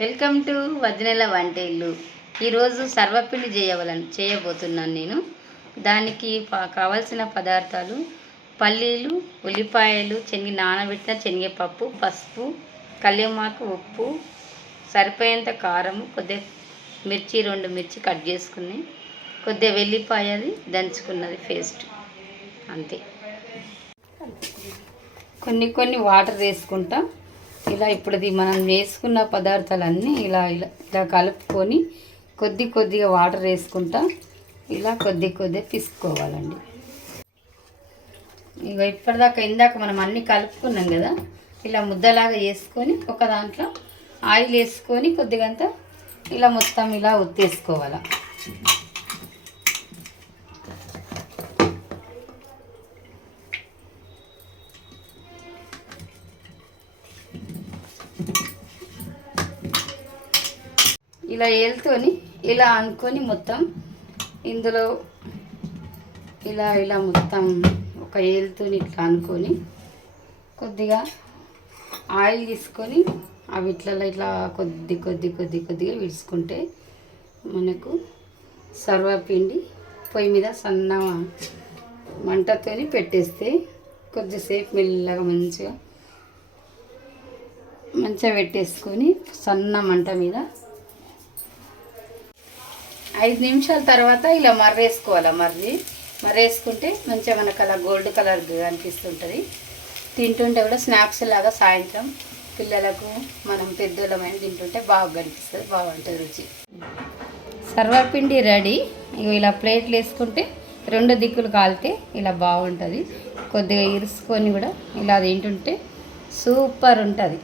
Welcome to వదినెల వంటేళ్ళు. ఈరోజు సర్వపిండి చేయబోతున్నాను నేను. దానికి కావాల్సిన పదార్థాలు పల్లీలు, ఉల్లిపాయలు, నానబెట్టిన శనగపప్పు, పసుపు, కల్యమాకు, ఉప్పు, సరిపోయేంత కారం, కొద్దిగా మిర్చి 2 మిర్చి కట్ చేసుకుని, కొద్దిగా వెల్లిపాయది దంచుకున్నది పేస్ట్, అంతే. కొన్ని వాటర్ వేసుకుంటా. ఇలా ఇప్పుడు మనం వేసుకున్న పదార్థాలన్నీ ఇలా ఇలా ఇలా కలుపుకొని కొద్దిగా వాటర్ వేసుకుంటా ఇలా కొద్దిగా పిసుకోవాలండి. ఇక ఇప్పటిదాకా ఇందాక మనం అన్నీ కలుపుకున్నాం కదా, ఇలా ముద్దలాగా వేసుకొని ఒక దాంట్లో ఆయిల్ వేసుకొని కొద్దిగంత ఇలా మొత్తం ఇలా ఒత్తేసుకోవాలి. ఇలా ఏలుతోని ఇలా అనుకొని మొత్తం ఇందులో ఇలా ఇలా మొత్తం ఒక ఏలుతోని ఇట్లా అనుకొని కొద్దిగా ఆయిల్ తీసుకొని అవి ఇట్లా కొద్దిగా విడుచుకుంటే మనకు సర్వపిండి పొయ్యి మీద సన్న మంటతోని పెట్టేస్తే కొద్దిసేపు మెల్లగా మంచిగా పెట్టేసుకొని సన్న మంట మీద 5 నిమిషాల తర్వాత ఇలా మర్రేసుకోవాలి. మర్రేసుకుంటే మంచిగా మనకు అలా గోల్డ్ కలర్ అనిపిస్తుంటుంది. తింటుంటే కూడా స్నాక్స్ లాగా సాయంత్రం పిల్లలకు మనం పెద్దోళ్ళమైన తింటుంటే బాగా కనిపిస్తుంది, బాగుంటుంది రుచి. సర్వపిండి రెడీ. ఇలా ప్లేట్లు వేసుకుంటే 2 దిక్కులు కాలితే ఇలా బాగుంటుంది. కొద్దిగా ఇరుసుకొని కూడా ఇలా తింటుంటే సూపర్ ఉంటుంది.